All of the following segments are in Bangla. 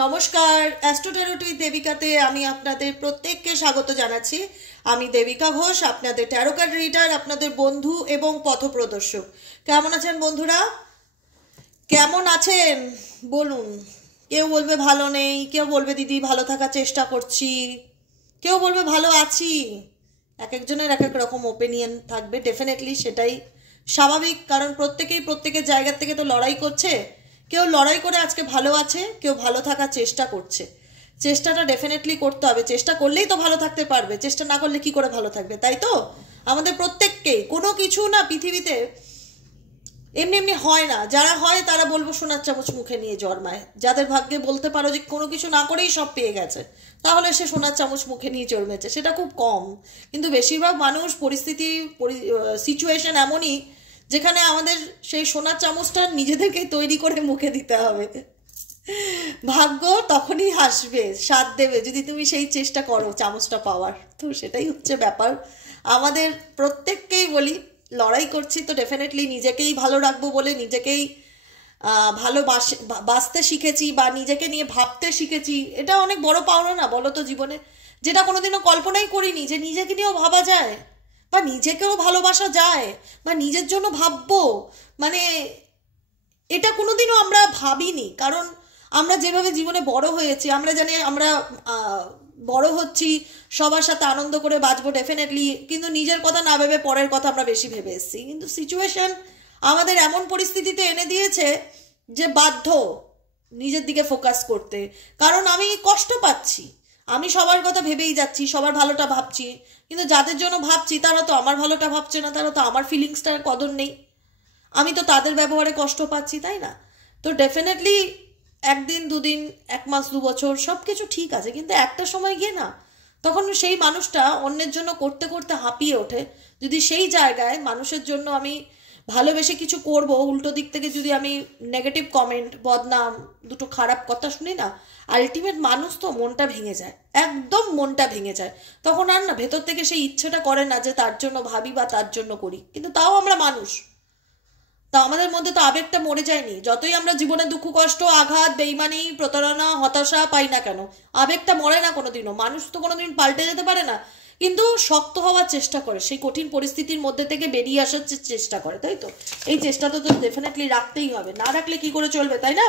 নমস্কার, অ্যাস্ট্রোট্যারোটি দেবিকাতে আমি আপনাদের প্রত্যেককে স্বাগত জানাচ্ছি। আমি দেবিকা ঘোষ, আপনাদের ট্যারো কার্ড রিডার, আপনাদের বন্ধু এবং পথপ্রদর্শক। কেমন আছেন বন্ধুরা? কেমন আছেন বলুন। কেউ বলবে ভালো নেই, কেউ বলবে দিদি ভালো থাকার চেষ্টা করছি, কেউ বলবে ভালো আছি। এক একজনের এক এক রকম ওপিনিয়ন থাকবে, ডেফিনেটলি সেটাই স্বাভাবিক, কারণ প্রত্যেকেই প্রত্যেকের জায়গা থেকে তো লড়াই করছে। কেউ লড়াই করে আজকে ভালো আছে, কেউ ভালো থাকার চেষ্টা করছে। চেষ্টাটা ডেফিনেটলি করতে হবে, চেষ্টা করলেই তো ভালো থাকতে পারবে, চেষ্টা না করলে কি করে ভালো থাকবে, তাই তো? আমাদের প্রত্যেককেই কোনো কিছু না পৃথিবীতে এমনি এমনি হয় না। যারা হয় তারা বলবো সোনার চামচ মুখে নিয়ে জন্মায়। যাদের ভাগ্যে বলতে পারো যে কোনো কিছু না করেই সব পেয়ে গেছে, তাহলে সে সোনার চামচ মুখে নিয়ে জন্মেছে, সেটা খুব কম। কিন্তু বেশিরভাগ মানুষ পরিস্থিতি সিচুয়েশন এমনই যেখানে আমাদের সেই সোনার চামচটা নিজেদেরকে তৈরি করে মুখে দিতে হবে। ভাগ্য তখনই হাসবে, সাথ দেবে যদি তুমি সেই চেষ্টা করো চামচটা পাওয়ার। তো সেটাই হচ্ছে ব্যাপার। আমাদের প্রত্যেককেই বলি লড়াই করছি তো ডেফিনেটলি নিজেকেই ভালো রাখবো বলে নিজেকেই বাঁচতে শিখেছি বা নিজেকে নিয়ে ভাবতে শিখেছি। এটা অনেক বড় পাওনা না বলো তো জীবনে? যেটা কোনোদিনও কল্পনাই করিনি যে নিজেকে নিয়েও ভাবা যায়, বা নিজেকেও ভালোবাসা যায়, বা নিজের জন্য ভাববো। মানে এটা কোনোদিনও আমরা ভাবিনি, কারণ আমরা যেভাবে জীবনে বড় হয়েছি আমরা জানি আমরা বড় হচ্ছি সবার সাথে আনন্দ করে বাঁচবো ডেফিনেটলি, কিন্তু নিজের কথা না ভেবে পরের কথা আমরা বেশি ভেবে এসেছি। কিন্তু সিচুয়েশন আমাদের এমন পরিস্থিতিতে এনে দিয়েছে যে বাধ্য নিজের দিকে ফোকাস করতে। কারণ আমি কষ্ট পাচ্ছি, আমি সবার কথা ভেবেই যাচ্ছি, সবার ভালোটা ভাবছি, কিন্তু যাদের জন্য ভাবছি তারা তো আমার ভালোটা ভাবছে না, তারা তো আমার ফিলিংসটার কদর নেই। আমি তো তাদের ব্যবহারে কষ্ট পাচ্ছি, তাই না? তো ডেফিনেটলি একদিন দুদিন, এক মাস দু বছর সব কিছু ঠিক আছে, কিন্তু একটা সময় গিয়ে না তখন সেই মানুষটা অন্যের জন্য করতে করতে হাঁপিয়ে ওঠে। যদি সেই জায়গায় মানুষের জন্য আমি ভালোবেসে কিছু করব, উল্টো দিক থেকে যদি আমি নেগেটিভ কমেন্ট, বদনাম, দুটো খারাপ কথা শুনি না, আলটিমেট মানুষ তো মনটা ভেঙে যায়, একদম মনটা ভেঙে যায়। তখন আর না ভেতর থেকে সেই ইচ্ছেটা করে না যে তার জন্য ভাবি বা তার জন্য করি, কিন্তু তাও আমরা মানুষ। তা আমাদের মধ্যে তো আবেগটা মরে যায়নি। যতই আমরা জীবনে দুঃখ কষ্ট আঘাত বেইমানি প্রতারণা হতাশা পাই না কেন, আবেগটা মরে না কোনোদিনও। মানুষ তো কোনোদিন পাল্টে যেতে পারে না, কিন্তু শক্ত হওয়ার চেষ্টা করে, সেই কঠিন পরিস্থিতির মধ্যে থেকে বেরিয়ে আসার চেষ্টা করে, তাই তো? এই চেষ্টাটা তো ডেফিনেটলি রাখতেই হবে, না রাখলে কি করে চলবে, তাই না?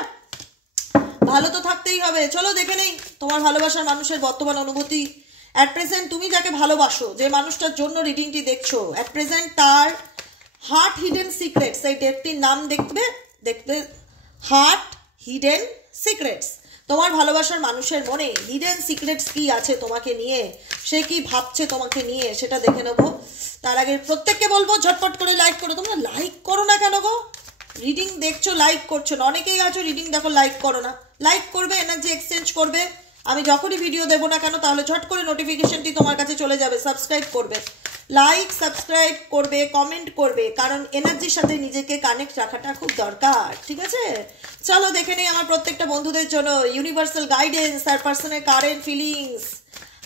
ভালো তো থাকতেই হবে। চলো দেখে নেই তোমার ভালোবাসার মানুষের বর্তমান অনুভূতি। অ্যাট প্রেজেন্ট তুমি যাকে ভালোবাসো, যে মানুষটার জন্য রিডিংটি দেখছো, অ্যাট প্রেজেন্ট তার হার্ট হিডেন সিক্রেটস, এই ডেটটির নাম দেখবে, দেখবে হার্ট হিডেন সিক্রেটস। তোমার ভালোবাসার মানুষের মনে হিডেন সিক্রেটস কি আছে তোমাকে নিয়ে, সে কি ভাবছে তোমাকে নিয়ে, সেটা দেখে নেবো। তার আগে প্রত্যেককে বলবো ঝটপট করে লাইক করো। তোমরা লাইক করো না কেন গো? রিডিং দেখছো লাইক করছো না, অনেকেই আছো রিডিং দেখো লাইক করো না। লাইক করবে, এনার্জি এক্সচেঞ্জ করবে। আমি যখনই ভিডিও দেবো না কেন তাহলে ঝট করে নোটিফিকেশনটি তোমার কাছে চলে যাবে। সাবস্ক্রাইব করবে, লাইক সাবস্ক্রাইব করবে, কমেন্ট করবে, কারণ এনার্জির সাথে নিজেকে কানেক্ট রাখাটা খুব দরকার, ঠিক আছে? চলো দেখে নেই আমার প্রত্যেকটা বন্ধুদের জন্য ইউনিভার্সাল গাইডেন্স, তার পার্সনের current feelings,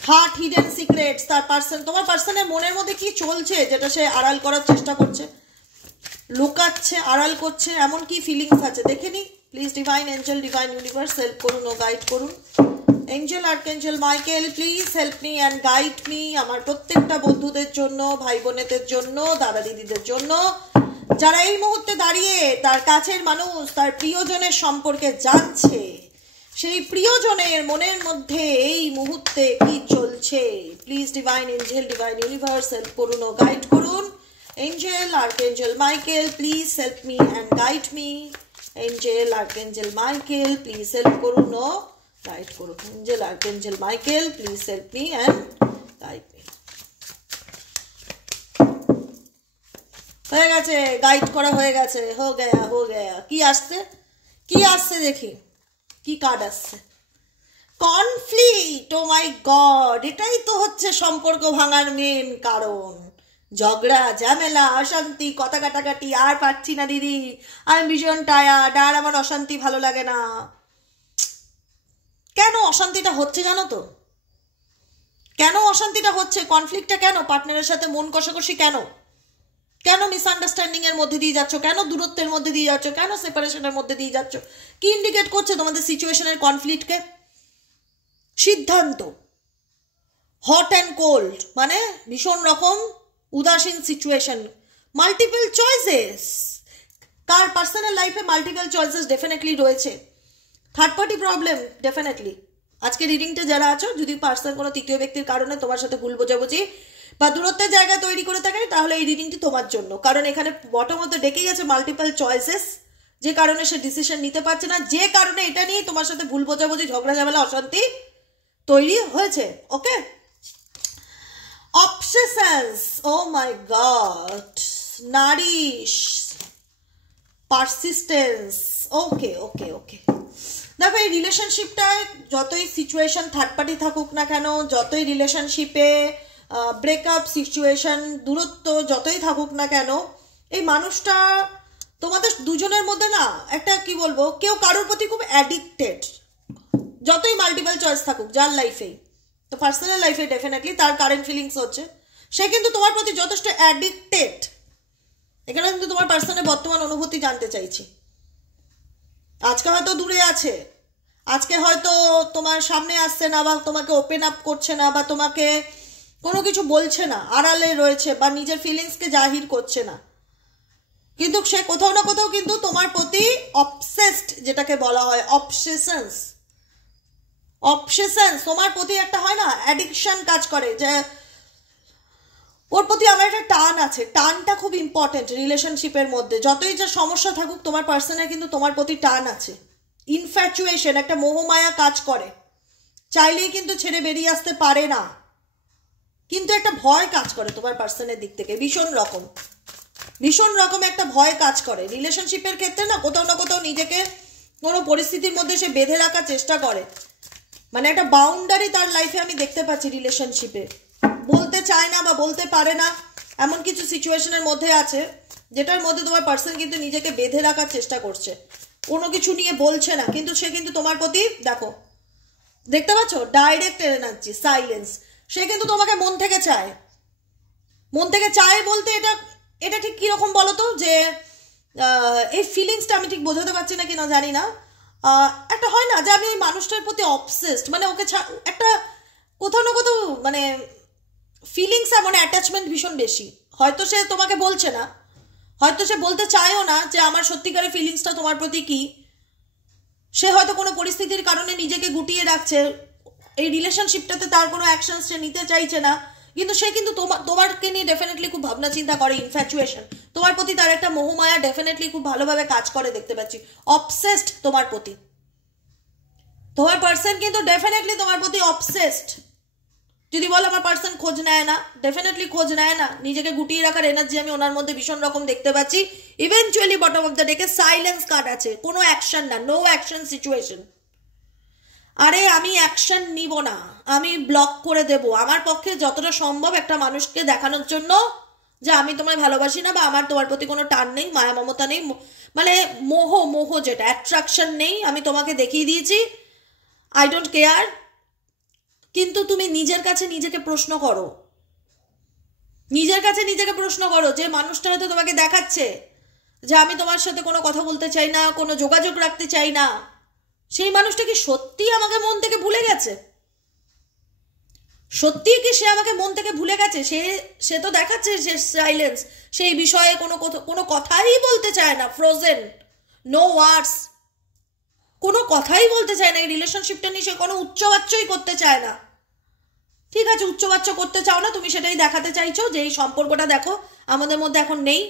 heart hidden secrets. তার পার্সন, তোমার পার্সনের মনের মধ্যে কি চলছে যেটা সে আড়াল করার চেষ্টা করছে, লুকাচ্ছে, আড়াল করছে, এমন কি ফিলিংস আছে দেখে নি। Please divine angel, divine universe help করুন ও গাইড করুন। Angel archangel Michael please help me and guide me. আমার প্রত্যেকটা বন্ধুদের জন্য, ভাই বোনেদের জন্য, দাদা দিদিদের জন্য, যারা এই মুহূর্তে দাঁড়িয়ে তার কাছের মানুষ, তার প্রিয়জনের সম্পর্কে জানছে, সেই প্রিয়জনের মনের মধ্যে এই মুহূর্তে কি চলছে, please divine angel, divine universe help করুন ও গাইড করুন। Angel, Archangel Michael, please help me and guide me. Angel, Archangel Michael, please help করুন ও গাইড করুন। Angel, Archangel Michael, please help me and guide me. হয়ে গেছে, গাইড করা হয়ে গেছে, হো গয়া হো গয়া। কি আসছে, কি আসছে দেখি, কি কার্ড আসছে? কনফ্লিক্ট। ও মাই গড, এটাই তো হচ্ছে সম্পর্ক ভাঙার মেন কারণ। ঝগড়া ঝামেলা অশান্তি, কথা কাটাকাটি, আর পারছি না দিদি, আমি ভীষণ টায়ার্ড, আর আমার অশান্তি ভালো লাগে না। কেন অশান্তিটা হচ্ছে জানো তো? কেন অশান্তিটা হচ্ছে, কনফ্লিক্টটা কেন, পার্টনারের সাথে মন কষাকষি কেন? কেন মিসআন্ডারস্ট্যান্ডিং এর মধ্যে দিয়ে যাচ্ছ, কেন দূরত্বের মধ্যে দিয়ে যাচ্ছ, কেন সেপারেশনের মধ্যে দিয়ে যাচ্ছ? কি ইন্ডিকেট করছে তোমাদের সিচুয়েশনের কনফ্লিক্টকে? সিদ্ধান্ত, হট অ্যান্ড কোল্ড, মানে ভীষণ রকম উদাসীন সিচুয়েশন, মাল্টিপল চয়েসেস। কার পার্সোনাল লাইফে মাল্টিপল চয়েসেস ডেফিনেটলি রয়েছে। Third party problem definitely. আজকে রিডিংটা যারা আছো, যদি পার্সন কোনো তৃতীয় ব্যক্তির কারণে তোমার সাথে ভুল বোঝাবুঝি বা দূরত্বের জায়গা তৈরি করে থাকে, তাহলে এই রিডিংটি তোমার জন্য। কারণ এখানে বটম মধ্যে ডেকেই গেছে মাল্টিপল চয়েসেস, যে কারণে সে ডিসিশন নিতে পারছে না, যে কারণে এটা নিয়ে তোমার সাথে ভুল বোঝাবুঝি, ঝগড়া ঝামেলা, অশান্তি তৈরি হয়েছে। ওকে, অবসেশনস, ও মাই গড, নারিশ, পারসিস্টেন্স। ওকে ওকে ওকে, দেখো এই রিলেশনশিপটায় যতই সিচুয়েশন থার্ড পার্টি থাকুক না কেন, যতই রিলেশনশিপে ব্রেকআপ সিচুয়েশন, দূরত্ব যতই থাকুক না কেন, এই মানুষটা তোমাদের দুজনের মধ্যে না একটা কি বলবো, কেউ কারোর প্রতি খুব অ্যাডিক্টেড। যতই মাল্টিপল চয়েস থাকুক যার লাইফেই, তো পার্সোনাল লাইফে ডেফিনেটলি তার কারেন্ট ফিলিংস হচ্ছে, সে কিন্তু তোমার প্রতি যথেষ্ট অ্যাডিক্টেড। এখানে কিন্তু তোমার পার্সনের বর্তমান অনুভূতি জানতে চাইছি। আজকে হয়তো দূরে আছে, আজকে হয়তো তোমার সামনে আসছে না, বা তোমাকে ওপেন আপ করছে না, বা তোমাকে কোনো কিছু বলছে না, আড়ালে রয়েছে, বা নিজের ফিলিংসকে জাহির করছে না, কিন্তু সে কোথাও না কোথাও কিন্তু তোমার প্রতি অবসেসড, যেটাকে বলা হয় অবসেশনস। তোমার প্রতি একটা হয় না অ্যাডিকশন কাজ করে, যে ওর প্রতি আমার একটা টান আছে। টানটা খুব ইম্পর্টেন্ট রিলেশনশিপের মধ্যে। যতই যা সমস্যা থাকুক, তোমার পার্সনের কিন্তু তোমার প্রতি টান আছে। ইনফ্যাচুয়েশন, একটা মোহমায়া কাজ করে, চাইলেই কিন্তু ছেড়ে বেরিয়ে আসতে পারে না, কিন্তু একটা ভয় কাজ করে তোমার পার্সনের দিক থেকে, ভীষণ রকম একটা ভয় কাজ করে। রিলেশনশিপের ক্ষেত্রে না কোথাও না কোথাও নিজেকে কোনো পরিস্থিতির মধ্যে সে বেঁধে রাখার চেষ্টা করে, মানে একটা বাউন্ডারি তার লাইফে আমি দেখতে পাচ্ছি রিলেশনশিপে। বলতে চায় না বা বলতে পারে না, এমন কিছু সিচুয়েশনের মধ্যে আছে যেটার মধ্যে তোমার পার্সন কিন্তু নিজেকে বেঁধে রাখার চেষ্টা করছে, কোনো কিছু নিয়ে বলছে না, কিন্তু সে কিন্তু তোমার প্রতি, দেখো দেখতে পাচ্ছ, ডাইরেক্ট এনার্জি, সাইলেন্স। সে কিন্তু তোমাকে মন থেকে চায়। মন থেকে চায় বলতে এটা ঠিক কিরকম বলো তো, যে এই ফিলিংসটা আমি ঠিক বোঝাতে পারছি না কিনা জানি না। একটা হয় না যে আমি ওই মানুষটার প্রতি অবসেসড, মানে ওকে একটা কোথাও না কোথাও মানে ফিলিংস, এমন অ্যাটাচমেন্ট ভীষণ বেশি। হয়তো সে তোমাকে বলছে না, হয়তো সে বলতে চায়ও না যে আমার সত্যিকারের ফিলিংসটা তোমার প্রতি কি। সে হয়তো কোনো পরিস্থিতির কারণে নিজেকে গুটিয়ে রাখছে, এই রিলেশনশিপটাতে তার কোনো অ্যাকশন সে নিতে চাইছে না, কিন্তু সে কিন্তু তোমারকে নিয়ে ডেফিনেটলি খুব ভাবনা চিন্তা করে। ইনফ্যাচুয়েশন, তোমার প্রতি তার একটা মোহমায়া ডেফিনেটলি খুব ভালোভাবে কাজ করে দেখতে পাচ্ছি। অবসেসড তোমার প্রতি, তোমার পার্সন কিন্তু ডেফিনেটলি তোমার প্রতি অবসেসড। যদি বলো আমার পার্সন খোঁজ নেয় না, ডেফিনেটলি খোঁজ নেয় না, নিজেকে গুটিয়ে রাখার এনার্জি আমি ওনার মধ্যে ভীষণ রকম দেখতে পাচ্ছি। ইভেনচুয়ালি বটম অফ দ্য ডেকে সাইলেন্স কার্ড আছে, কোনো অ্যাকশন না, নো অ্যাকশন সিচুয়েশন। আরে আমি অ্যাকশন নিব না, আমি ব্লক করে দেব। আমার পক্ষে যতটা সম্ভব একটা মানুষকে দেখানোর জন্য যে আমি তোমায় ভালোবাসি না, বা আমার তোমার প্রতি কোনো টান নেই, মায়া মমতা নেই, মানে মোহ যেটা অ্যাট্রাকশন নেই, আমি তোমাকে দেখিয়ে দিয়েছি আই ডোন্ট কেয়ার। কিন্তু তুমি নিজের কাছে নিজেকে প্রশ্ন করো, যে মানুষটা হয়তো তোমাকে দেখাচ্ছে যে আমি তোমার সাথে কোনো কথা বলতে চাই না, কোনো যোগাযোগ রাখতে চাই না, সেই মানুষটা কি সত্যি আমাকে মন থেকে ভুলে গেছে? সত্যি কি সে আমাকে মন থেকে ভুলে গেছে? সে তো দেখাচ্ছে যে সাইলেন্স, সেই বিষয়ে কোনো কথাই বলতে চায় না, ফ্রোজেন, নো ওয়ার্ডস, কোনো কথাই বলতে চায় না। এই রিলেশনশিপটা নিয়ে সে কোনো উচ্চবাচ্যই করতে চায় না। ঠিক আছে, উচ্চবাচ্য করতে চাও না, তুমি সেটাই দেখাতে চাইছো যে এই সম্পর্কটা দেখো আমাদের মধ্যে এখন নেই,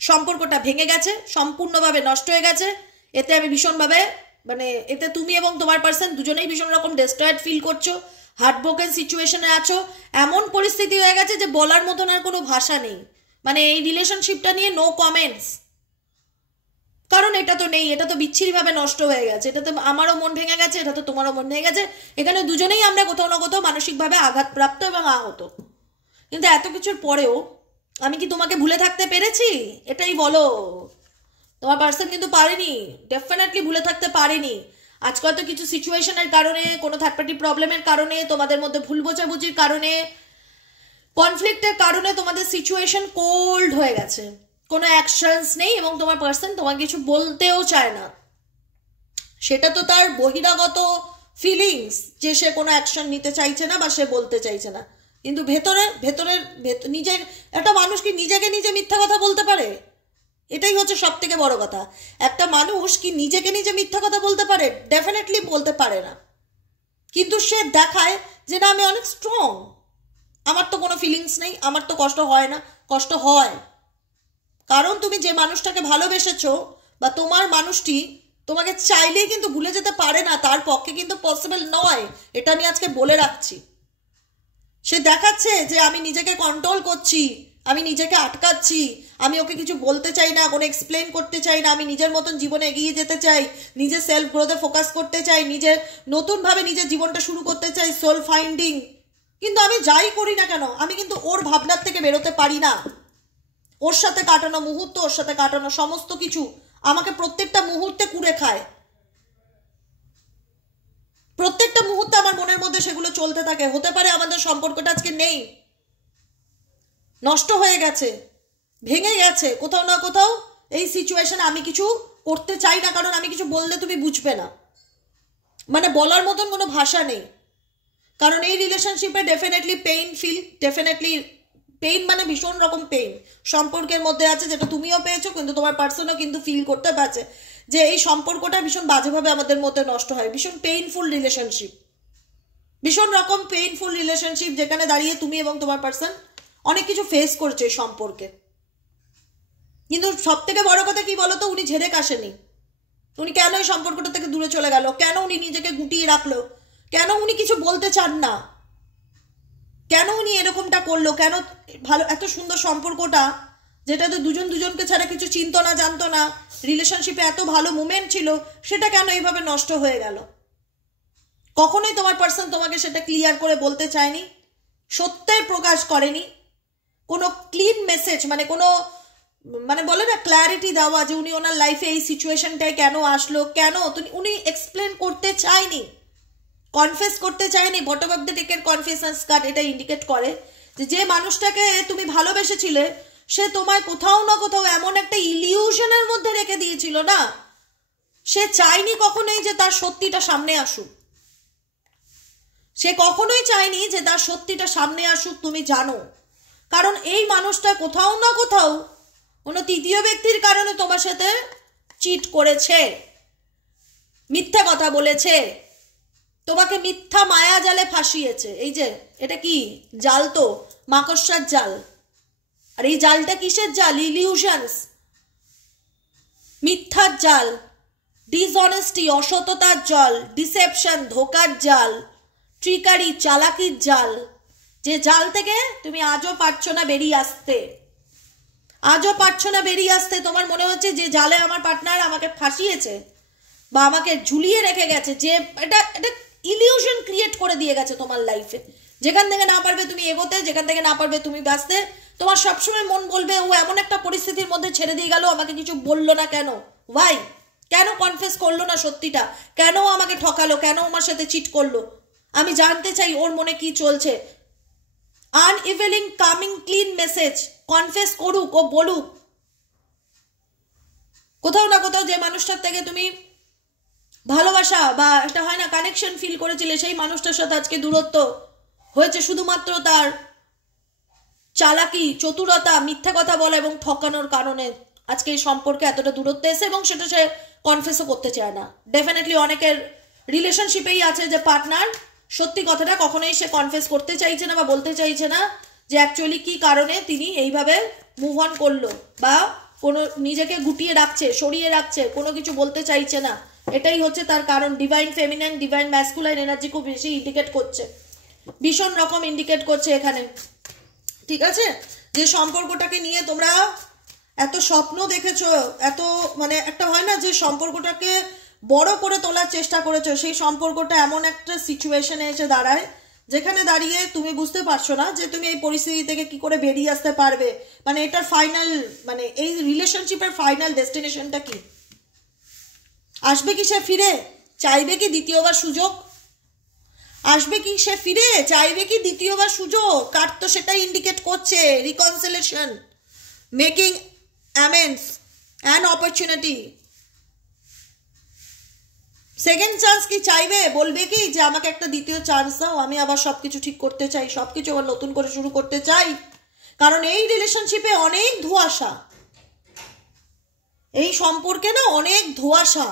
সম্পর্কটা ভেঙে গেছে, সম্পূর্ণভাবে নষ্ট হয়ে গেছে। এতে আমি ভীষণভাবে, মানে এতে তুমি এবং তোমার পার্সন দুজনেই ভীষণ রকম ডিস্ট্রয়েড ফিল করছো, হার্টব্রোকেন সিচুয়েশনে আছো। এমন পরিস্থিতি হয়ে গেছে যে বলার মতন আর কোনো ভাষা নেই, মানে এই রিলেশনশিপটা নিয়ে নো কমেন্টস। কারণ এটা তো নেই, এটা তো বিচ্ছিরিভাবে নষ্ট হয়ে গেছে, এটা তো আমারও মন ভেঙে গেছে, এটা তো তোমারও মন ভেঙে গেছে। এখানে দুজনেই আমরা কোথাও না কোথাও মানসিকভাবে আঘাতপ্রাপ্ত এবং আহত। কিন্তু এত কিছুর পরেও আমি কি তোমাকে ভুলে থাকতে পেরেছি? এটাই বলো। তোমার পার্সন কিন্তু পারেনি, ডেফিনেটলি ভুলে থাকতে পারেনি। আজকাল তো কিছু সিচুয়েশনের কারণে, কোনো থার্ড পার্টি প্রবলেমের কারণে, তোমাদের মধ্যে ভুল বোঝাবুঝির কারণে কনফ্লিক্টের কারণে তোমাদের সিচুয়েশন কোল্ড হয়ে গেছে, কোনো অ্যাকশনস নেই এবং তোমার পার্সন তোমাকে কিছু বলতেও চায় না। সেটা তো তার বহিরাগত ফিলিংস যে সে কোনো অ্যাকশন নিতে চাইছে না বা সে বলতে চাইছে না, কিন্তু ভেতরের নিজের একটা মানুষ কি নিজেকে নিজে মিথ্যা কথা বলতে পারে? এটাই হচ্ছে সব থেকে বড় কথা। একটা মানুষ কি নিজেকে নিজে মিথ্যা কথা বলতে পারে? ডেফিনেটলি বলতে পারে না, কিন্তু সে দেখায় যে না আমি অনেক স্ট্রং, আমার তো কোনো ফিলিংস নেই, আমার তো কষ্ট হয় না। কষ্ট হয় কারণ তুমি যে মানুষটাকে ভালোবেসেছো বা তোমার মানুষটি তোমাকে চাইলেই কিন্তু ভুলে যেতে পারে না, তার পক্ষে কিন্তু পসিবল নয়, এটা আমি আজকে বলে রাখছি। সে দেখাচ্ছে যে আমি নিজেকে কন্ট্রোল করছি, আমি নিজেকে আটকাচ্ছি, আমি ওকে কিছু বলতে চাই না, কোনো এক্সপ্লেন করতে চাই না, আমি নিজের মতন জীবনে এগিয়ে যেতে চাই, নিজের সেলফ গ্রোথে ফোকাস করতে চাই, নিজের নতুনভাবে নিজের জীবনটা শুরু করতে চাই, সোল ফাইন্ডিং। কিন্তু আমি যাই করি না কেন আমি কিন্তু ওর ভাবনার থেকে বেরোতে পারি না। ওর সাথে কাটানো মুহূর্ত, ওর সাথে কাটানো সমস্ত কিছু আমাকে প্রত্যেকটা মুহূর্তে কুড়ে খায়, প্রত্যেকটা মুহূর্তে আমার মনের মধ্যে সেগুলো চলতে থাকে। হতে পারে আমাদের সম্পর্কটা আজকে নেই, নষ্ট হয়ে গেছে, ভেঙে গেছে কোথাও না কোথাও। এই সিচুয়েশনে আমি কিছু করতে চাই না কারণ আমি কিছু বললে তুমি বুঝবে না, মানে বলার মতন কোনো ভাষা নেই। কারণ এই রিলেশনশিপে definitely pain feel, definitely pain মানে ভীষণ রকম পেইন সম্পর্কের মধ্যে আছে, যেটা তুমিও পেয়েছো কিন্তু তোমার পার্সনও কিন্তু ফিল করতে পারছে যে এই সম্পর্কটা ভীষণ বাজেভাবে আমাদের মধ্যে নষ্ট হয়। ভীষণ পেইনফুল রিলেশনশিপ, ভীষণ রকম পেইনফুল রিলেশনশিপ, যেখানে দাঁড়িয়ে তুমি এবং তোমার পার্সন অনেক কিছু ফেস করছে এই সম্পর্কে। কিন্তু সব থেকে বড় কথা কি বলতো, উনি ঝেড়ে কাশেনি। উনি কেন এই সম্পর্কটা থেকে দূরে চলে গেল, কেন উনি নিজেকে গুটিয়ে রাখলো, কেন উনি কিছু বলতে চান না, কেন উনি এরকমটা করলো, কেন ভালো এত সুন্দর সম্পর্কটা যেটাতে দুজন দুজনকে ছাড়া কিছু চিনতো না জানতো না, রিলেশনশিপে এত ভালো মুমেন্ট ছিল, সেটা কেন এইভাবে নষ্ট হয়ে গেল? কখনোই তোমার পার্সন তোমাকে সেটা ক্লিয়ার করে বলতে চায়নি, সত্যের প্রকাশ করেনি, কোনো ক্লিন মেসেজ মানে কোনো মানে বলে না ক্ল্যারিটি দেওয়া যে উনি ওনার লাইফে এই সিচুয়েশনটায় কেন আসলো, কেন উনি এক্সপ্লেন করতে চায়নি, কনফেস করতে চায়নি। বটম অফ দ্য ডেকের কনফেশনস কার্ড এটা ইন্ডিকেট করে যে মানুষটাকে তুমি ভালোবেসেছিলে সে তোমায় কোথাও না কোথাও এমন একটা ইলিউশনের মধ্যে রেখে দিয়েছিল না, সে চায়নি কখনোই যে তার সত্যিটা সামনে আসুক, সে কখনোই চায়নি যে তার সত্যিটা সামনে আসুক, তুমি জানো। কারণ এই মানুষটা কোথাও না কোথাও কোনো তৃতীয় ব্যক্তির কারণে তোমার সাথে চিট করেছে, মিথ্যা কথা বলেছে, তোমাকে মিথ্যা মায়া জালে ফাঁসিয়েছে। এই যে এটা কি জাল, তো মাকড়সার জাল। আর এই জালটা কিসের জাল? ইলিউশনস, মিথ্যার জাল, ডিসঅনেস্টি, অসততার জাল, ডিসেপশন, ধোকার জাল, ট্রিকারি, চালাকির জাল, যে জাল থেকে তুমি আজও পারছো না বেরিয়ে আসতে, আজও পারছো না বেরিয়ে আসতে। তোমার মনে হচ্ছে যে জালে আমার পার্টনার আমাকে ফাঁসিয়েছে বা আমাকে ঝুলিয়ে রেখে গেছে, যে এটা এটা ইলিউশন ক্রিয়েট করে দিয়ে গেছে তোমার লাইফে। যেখান থেকে না পারবে তুমি এগোতে, যেখান থেকে না পারবে তুমি বাঁচতে, তোমার সবসময় মন বলবে ও এমন একটা পরিস্থিতির মধ্যে ছেড়ে দিয়ে গেল, আমাকে কিছু বললো না কেন, ওয়াই, কেন কনফেস করলো না সত্যিটা, কেন আমাকে ঠকালো, কেন আমার সাথে চিট করলো, আমি জানতে চাই ওর মনে কি চলছে। আনইভেলিং কামিং ক্লিন মেসেজ, কনফেস করুক, ও বলুক। কোথাও না কোথাও যে মানুষটার থেকে তুমি ভালোবাসা বা একটা হয় না কানেকশন ফিল করেছিলে, সেই মানুষটার সাথে আজকে দূরত্ব হয়েছে শুধুমাত্র তার চালাকি, চতুরতা, মিথ্যা কথা বলা এবং ঠকানোর কারণে আজকে এই সম্পর্কে এতটা দূরত্ব এসে, এবং সেটা সে কনফেসও করতে চায় না। ডেফিনেটলি অনেকের রিলেশনশিপেই আছে যে পার্টনার সত্যি কথাটা কখনোই সে কনফেস করতে চাইছে না বা বলতে চাইছে না যে অ্যাকচুয়ালি কি কারণে তিনি এইভাবে মুভ অন করলো, বা কোনো নিজেকে গুটিয়ে রাখছে, সরিয়ে রাখছে, কোনো কিছু বলতে চাইছে না। এটাই হচ্ছে তার কারণ। Divine feminine, divine masculine energy খুব বেশি ইন্ডিকেট করছে, ভীষণ রকম ইন্ডিকেট করছে এখানে। ঠিক আছে, যে সম্পর্কটাকে নিয়ে তোমরা এত স্বপ্ন দেখেছো, এত মানে একটা হয় না যে সম্পর্কটাকে বড় করে তোলার চেষ্টা করেছো, সেই সম্পর্কটা এমন একটা সিচুয়েশনে এসে দাঁড়ায় যেখানে দাঁড়িয়ে তুমি বুঝতে পারছো না যে তুমি এই পরিস্থিতি থেকে কি করে বেরিয়ে আসতে পারবে। মানে এটার ফাইনাল, মানে এই রিলেশনশিপের ফাইনাল ডেস্টিনেশনটা কি? আসবে কি সে ফিরে? চাইবে কি দ্বিতীয়বার সুযোগ? আসবে কি সে ফিরে, চাইবে কি দ্বিতীয়বার সুযোগ? কার তো সেটাই ইন্ডিকেট করছে, reconciliation, making অ্যামেন্ডস an opportunity. Second chance কি চাইবে? বলবে কি যে আমাকে একটা দ্বিতীয় চান্স দাও, আমি আবার সবকিছু ঠিক করতে চাই, সবকিছু আবার নতুন করে শুরু করতে চাই। কারণ এই রিলেশনশিপে অনেক ধোঁয়াশা, এই সম্পর্কে না অনেক ধোঁয়াশা।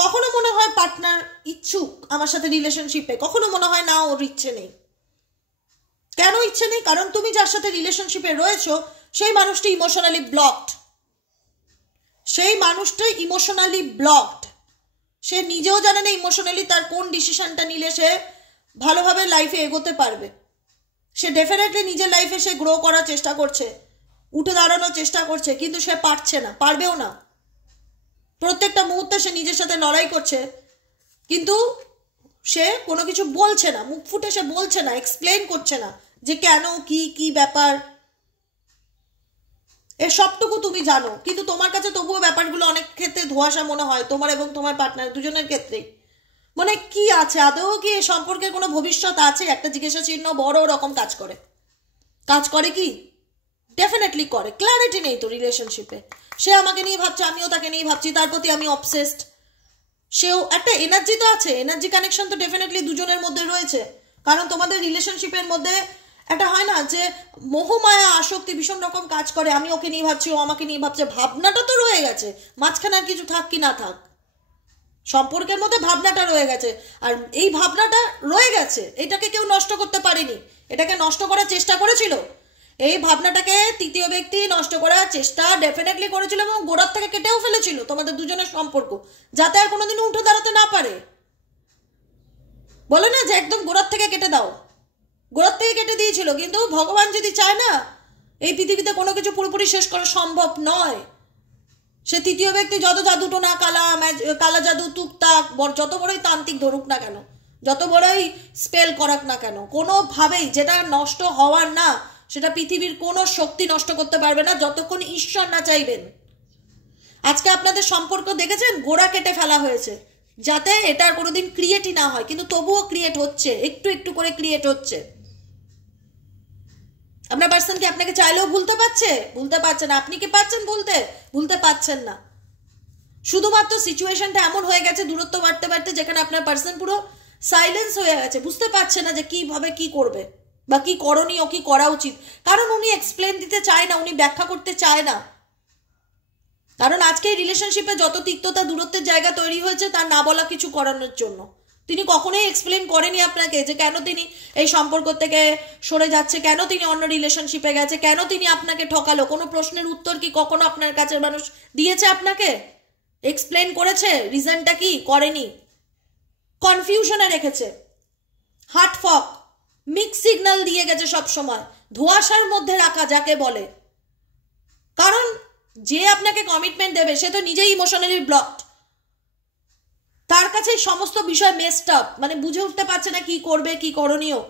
কখনো মনে হয় পার্টনার ইচ্ছুক আমার সাথে রিলেশনশিপে, কখনো মনে হয় না ওর ইচ্ছে নেই। কেন ইচ্ছে নেই? কারণ তুমি যার সাথে রিলেশনশিপে রয়েছো সেই মানুষটি ইমোশনালি ব্লকড, সেই মানুষটা ইমোশনালি ব্লকড। সে নিজেও জানে না ইমোশনালি তার কোন ডিসিশনটা নিলে সে ভালোভাবে লাইফে এগোতে পারবে। সে ডেফিনেটলি নিজের লাইফে সে গ্রো করার চেষ্টা করছে, উঠে দাঁড়ানোর চেষ্টা করছে, কিন্তু সে পারছে না, পারবেও না। প্রত্যেকটা মুহূর্তে সে নিজের সাথে লড়াই করছে, কিন্তু সে কোনো কিছু বলছে না, মুখ ফুটে সে বলছে না, এক্সপ্লেন করছে না যে কেন, কি ব্যাপার। এ সবটুকু তুমি জানো, কিন্তু তোমার কাছে তবুও ব্যাপারগুলো অনেক ক্ষেত্রে ধোঁয়াশা মনে হয়, তোমার এবং তোমার পার্টনার দুজনের ক্ষেত্রেই। মানে কি আছে আদৌ, কি এ সম্পর্কের কোনো ভবিষ্যৎ আছে? একটা জিজ্ঞাসা চিহ্ন বড় রকম কাজ করে। কাজ করে কি? ডেফিনেটলি করে। ক্ল্যারিটি নেই তো রিলেশনশিপে। সে আমাকে নিয়ে ভাবছে, আমিও তাকে নিয়ে ভাবছি, তার প্রতি আমি অবসেসড। সেও একটা এনার্জি তো আছে, এনার্জি কানেকশন তো ডেফিনেটলি দুজনের মধ্যে রয়েছে। কারণ তোমাদের রিলেশনশিপের মধ্যে একটা হয় না যে মোহমায়া আসক্তি ভীষণ রকম কাজ করে, আমি ওকে নিয়ে ভাবছি, ও আমাকে নিয়ে ভাবছে, ভাবনাটা তো রয়ে গেছে। মাঝখানে আর কিছু থাক কি না থাক, সম্পর্কের মধ্যে ভাবনাটা রয়ে গেছে। আর এই ভাবনাটা রয়ে গেছে, এটাকে কেউ নষ্ট করতে পারেনি। এটাকে নষ্ট করার চেষ্টা করেছিল, এই ভাবনাটাকে তৃতীয় ব্যক্তি নষ্ট করার চেষ্টা ডেফিনেটলি করেছিল এবং গোড়ার থেকে কেটেও ফেলেছিল তোমাদের দুজনের সম্পর্ক, যাতে আর কোনোদিনও উঠে দাঁড়াতে না পারে। বলে না যে একদম গোড়ার থেকে কেটে দাও, গোড়ার থেকে কেটে দিয়েছিল। কিন্তু ভগবান যদি চায় না, এই পৃথিবীতে কোনো কিছু পুরোপুরি শেষ করা সম্ভব নয়। সে তৃতীয় ব্যক্তি যত জাদুটো না, কালা জাদু, টুকটাক, যত বড়ই তান্ত্রিক ধরুক না কেন, যত বড়ই স্পেল করাক না কেন, কোনোভাবেই যেটা নষ্ট হওয়ার না, সেটা পৃথিবীর কোনো শক্তি নষ্ট করতে পারবে না যতক্ষণ ঈশ্বর না চাইবেন। আজকে আপনাদের সম্পর্ক দেখেছেন, গোড়া কেটে ফেলা হয়েছে যাতে এটার কোনোদিন ক্রিয়েটই না হয়, কিন্তু তবুও ক্রিয়েট হচ্ছে, একটু একটু করে ক্রিয়েট হচ্ছে। আপনার পার্সন কি আপনাকে চাইলেও ভুলতে পারছে না। আপনি কি পারছেন ভুলতে পারছেন না। শুধুমাত্র সিচুয়েশনটা এমন হয়ে গেছে দূরত্ব বাড়তে বাড়তে, যেখানে আপনার পার্সন পুরো সাইলেন্স হয়ে গেছে, বুঝতে পারছে না যে কিভাবে কি করবে বা কি করণীয়, কি করা উচিত। কারণ উনি এক্সপ্লেন দিতে চায় না, উনি ব্যাখ্যা করতে চায় না। কারণ আজকে এই রিলেশনশিপে যত তিক্ততা, দূরত্বের জায়গা তৈরি হয়েছে তার না বলা কিছু করানোর জন্য। তিনি কখনোই এক্সপ্লেন করেনি আপনাকে যে কেন তিনি এই সম্পর্ক থেকে সরে যাচ্ছে, কেন তিনি অন্য রিলেশনশিপে গেছে, কেন তিনি আপনাকে ঠকালো। কোনো প্রশ্নের উত্তর কি কখনো আপনার কাছের মানুষ দিয়েছে আপনাকে? এক্সপ্লেন করেছে রিজনটা কি? করেনি। কনফিউশনে রেখেছে, হার্ট ফক, মিক্স সিগন্যাল দিয়ে গেছে সব সময়, ধোঁয়াশার মধ্যে রাখা যাকে বলে। কারণ যে আপনাকে কমিটমেন্ট দেবে সে তো নিজেই ইমোশনালি ব্লকড, তার কাছে সমস্ত বিষয় মেসড আপ, মানে বুঝে উঠতে পারছে না কি করবে, কি করণীয়।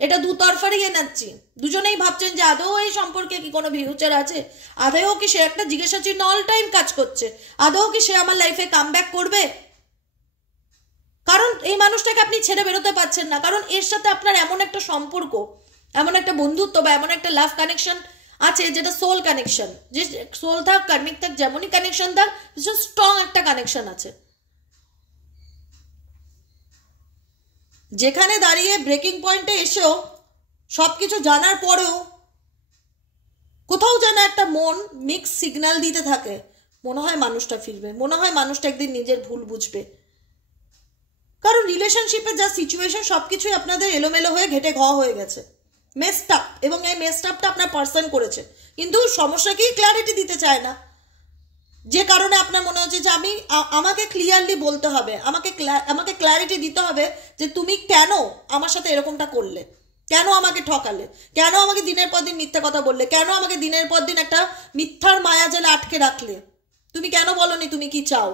এটা দুতরফারই এনার্জি। দুজনেই ভাবছেন যে আদৌ এই সম্পর্কে কি কোনো ফিউচার আছে, আদৌ কি সে, একটা জিজ্ঞাসা চিহ্ন অল টাইম কাজ করছে, আদৌ কি সে আমার লাইফে কামব্যাক করবে। কারণ এই মানুষটাকে আপনি ছেড়ে বেরোতে পারছেন না, কারণ এর সাথে আপনার এমন একটা সম্পর্ক, এমন একটা বন্ধুত্ব বা এমন একটা লাভ কানেকশন আছে যেটা সোল কানেকশন। যে সোল থাক, কার্মিক থাক, যেমনই কানেকশন থাক, ভীষণ স্ট্রং একটা কানেকশন আছে, যেখানে দাঁড়িয়ে ব্রেকিং পয়েন্টে এসেও সবকিছু জানার পরেও কোথাও যেন একটা মন মিক্স সিগন্যাল দিতে থাকে। মনে হয় মানুষটা ফিরবে, মনে হয় মানুষটা একদিন নিজের ভুল বুঝবে। কারণ রিলেশনশিপে যা সিচুয়েশন, সবকিছুই আপনাদের এলোমেলো হয়ে ঘেটে ঘ হয়ে গেছে, মেসড আপ। এবং এই মেসড আপটা আপনার পার্সন করেছে, কিন্তু সমস্যাকেই ক্ল্যারিটি দিতে চায় না। যে কারণে আপনার মনে হচ্ছে যে আমাকে ক্লিয়ারলি বলতে হবে, আমাকে ক্ল্যারিটি দিতে হবে যে তুমি কেন আমার সাথে এরকমটা করলে, কেন আমাকে ঠকালে, কেন আমাকে দিনের পর দিন মিথ্যা কথা বললে, কেন আমাকে দিনের পর দিন একটা মিথ্যার মায়াজালে আটকে রাখলে, তুমি কেন বলনি তুমি কি চাও,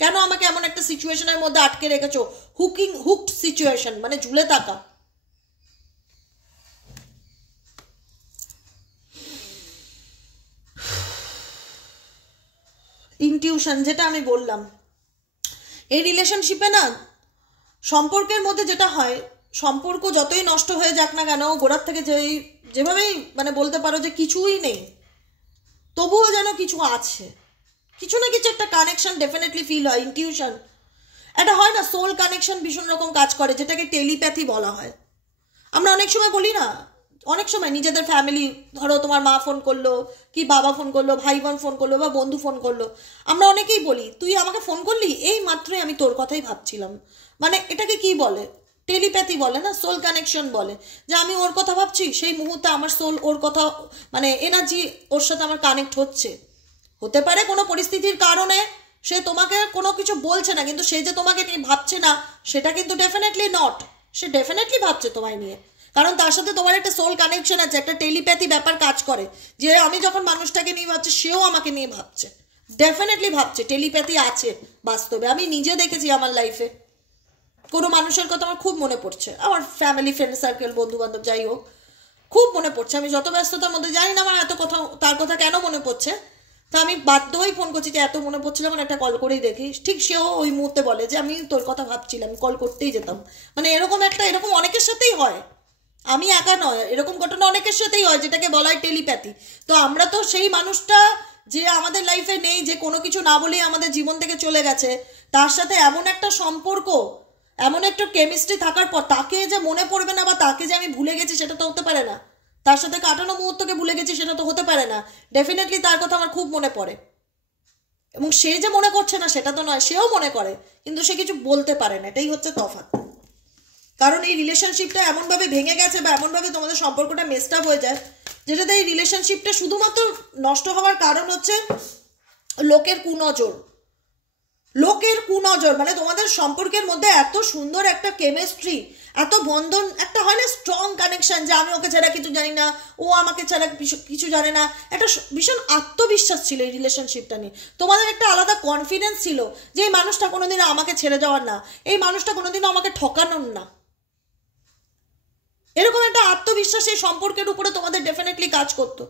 কেন আমাকে এমন একটা সিচুয়েশনের মধ্যে আটকে রেখেছো, হুকড সিচুয়েশন, মানে ঝুলে থাকা। ইনটিউশন, যেটা আমি বললাম, এই রিলেশনশিপে না সম্পর্কের মধ্যে যেটা হয়, সম্পর্ক যতই নষ্ট হয়ে যাক না কেন, গোড়ার থেকে যেভাবেই মানে বলতে পারো যে কিছুই নেই, তবুও যেন কিছু আছে, কিছু না কিছু একটা কানেকশন ডেফিনেটলি ফিল হয়, ইনটিউশন একটা হয় না, সোল কানেকশন ভীষণ রকম কাজ করে, যেটাকে টেলিপ্যাথি বলা হয়। আমরা অনেক সময় বলি না, অনেক সময় নিজেদের ফ্যামিলি, ধরো তোমার মা ফোন করলো, কি বাবা ফোন করলো, ভাই বোন ফোন করলো, বা বন্ধু ফোন করলো, আমরা অনেকেই বলি তুই আমাকে ফোন করলি, এই মাত্রই আমি তোর কথাই ভাবছিলাম। মানে এটাকে কি বলে? টেলিপ্যাথি বলে না, সোল কানেকশন বলে, যে আমি ওর কথা ভাবছি, সেই মুহূর্তে আমার সোল ওর কথা, মানে এনার্জি ওর সাথে আমার কানেক্ট হচ্ছে। হতে পারে কোনো পরিস্থিতির কারণে সে তোমাকে কোনো কিছু বলছে না, কিন্তু সে যে তোমাকে নিয়ে ভাবছে না সেটা কিন্তু ডেফিনেটলি নট, সে ডেফিনেটলি ভাবছে তোমায় নিয়ে, কারণ তার সাথে তোমার একটা সোল কানেকশন আছে, একটা টেলিপ্যাথি ব্যাপার কাজ করে, যে আমি যখন মানুষটাকে নিয়ে ভাবছি সেও আমাকে নিয়ে ভাবছে, ডেফিনেটলি ভাবছে, টেলিপ্যাথি আছে বাস্তবে। আমি নিজে দেখেছি আমার লাইফে, কোনো মানুষের কথা আমার খুব মনে পড়ছে, আমার ফ্যামিলি ফ্রেন্ড সার্কেল বন্ধু বান্ধব যাই হোক, খুব মনে পড়ছে, আমি যত ব্যস্ততার মধ্যে জানি না আমার এত কথা, তার কথা কেন মনে পড়ছে, তা আমি বাধ্য হয়েই ফোন করছি যে এত মনে পড়ছিল আমার, একটা কল করেই দেখি, ঠিক সেও ওই মুহূর্তে বলে যে আমি তোর কথা ভাবছিলাম, কল করতেই যেতাম। মানে এরকম এরকম অনেকের সাথেই হয়, আমি একা নয়, এরকম ঘটনা অনেকের সাথেই হয়, যেটাকে বলা হয় টেলিপ্যাথি। তো আমরা তো সেই মানুষটা যে আমাদের লাইফে নেই, যে কোনো কিছু না বলেই আমাদের জীবন থেকে চলে গেছে, তার সাথে এমন একটা সম্পর্ক, এমন একটা কেমিস্ট্রি থাকার পর তাকে যে মনে পড়বে না, বা তাকে যে আমি ভুলে গেছি সেটা তো হতে পারে না, তার সাথে কাটানো মুহূর্তকে ভুলে গেছি সেটা তো হতে পারে না, ডেফিনেটলি তার কথা আমার খুব মনে পড়ে। এবং সে যে মনে করছে না সেটা তো নয়, সেও মনে করে, কিন্তু সে কিছু বলতে পারে না, এটাই হচ্ছে তফাৎ। কারণ এই রিলেশনশিপটা এমনভাবে ভেঙে গেছে, বা এমনভাবে তোমাদের সম্পর্কটা মেসড আপ হয়ে যায়, যেটাতে এই রিলেশনশিপটা শুধুমাত্র নষ্ট হওয়ার কারণ হচ্ছে লোকের কুনজর। লোকের কুনজর মানে তোমাদের সম্পর্কের মধ্যে এত সুন্দর একটা কেমিস্ট্রি, এত বন্ধন, একটা হয় না স্ট্রং কানেকশন, যে আমি ওকে ছাড়া কিছু জানি না, ও আমাকে ছাড়া কিছু জানে না, একটা ভীষণ আত্মবিশ্বাস ছিল এই রিলেশনশিপটা নিয়ে, তোমাদের একটা আলাদা কনফিডেন্স ছিল যে এই মানুষটা কোনোদিনও আমাকে ছেড়ে যাওয়ার না, এই মানুষটা কোনোদিনও আমাকে ঠকানোর না, এরকম একটা আত্মবিশ্বাস এই সম্পর্কের উপরে তোমাদের ডেফিনেটলি কাজ করতো,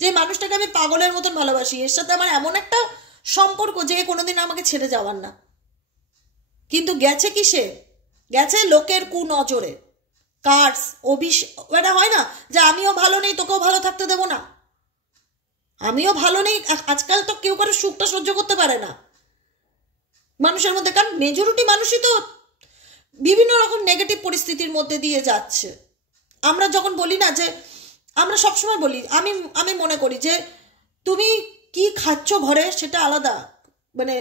যে মানুষটাকে আমি পাগলের মতন ভালোবাসি, এর সাথে আমার এমন একটা সম্পর্ক যে কোনোদিন আমাকে ছেড়ে যাওয়ার না। কিন্তু গেছে কিসে? গেছে লোকের কুনজরে, কার্স, এটা হয় না যে আমিও ভালো নেই তোকেও ভালো থাকতে দেবো না, আমিও ভালো নেই, আজকাল তো কেউ কারো সুখটা সহ্য করতে পারে না মানুষের মধ্যে, কারণ মেজরিটি মানুষই তো বিভিন্ন রকম নেগেটিভ পরিস্থিতির মধ্যে দিয়ে যাচ্ছে। আমরা যখন বলি না যে, আমরা সবসময় বলি, আমি মনে করি যে তুমি কি খাচ্ছ ঘরে সেটা আলাদা, মানে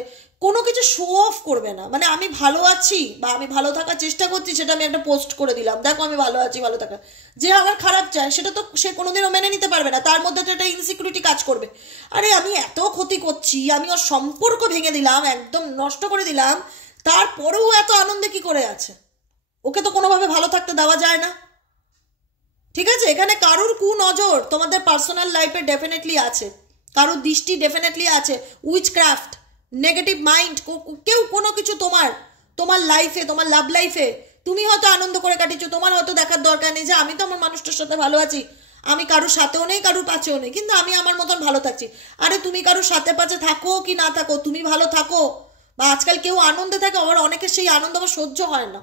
কোনো কিছু শো অফ করবে না, মানে আমি ভালো আছি বা আমি ভালো থাকার চেষ্টা করছি সেটা আমি একটা পোস্ট করে দিলাম, দেখো আমি ভালো আছি, ভালো থাকা, যে আমার খারাপ চায় সেটা তো সে কোনোদিনও মেনে নিতে পারবে না, তার মধ্যে তো একটা ইনসিকিউরিটি কাজ করবে, আরে আমি এত ক্ষতি করছি, আমি ওর সম্পর্ক ভেঙে দিলাম, একদম নষ্ট করে দিলাম, তারপরেও এত আনন্দে কি করে আছে, ওকে তো কোনোভাবে ভালো থাকতে দেওয়া যায় না। ঠিক আছে, এখানে কারোর কুনজর তোমাদের পার্সোনাল লাইফে ডেফিনেটলি আছে, কারোর দৃষ্টি ডেফিনেটলি আছে, উইচক্রাফট, নেগেটিভ মাইন্ড, কেউ কোনো কিছু তোমার লাইফে, তোমার লাভ লাইফে তুমি হয়তো আনন্দ করে কাটিয়েছো, তোমার হয়তো দেখার দরকার নেই যে আমি তো আমার মানুষটার সাথে ভালো আছি, আমি কারোর সাথেও নেই কারোর পাশেও নেই, কিন্তু আমি আমার মতন ভালো থাকছি। আরে তুমি কারোর সাথে পাশে থাকো কি না থাকো, তুমি ভালো থাকো, বা আজকাল কেউ আনন্দে থাকে, আবার অনেকের সেই আনন্দ আবার সহ্য হয় না,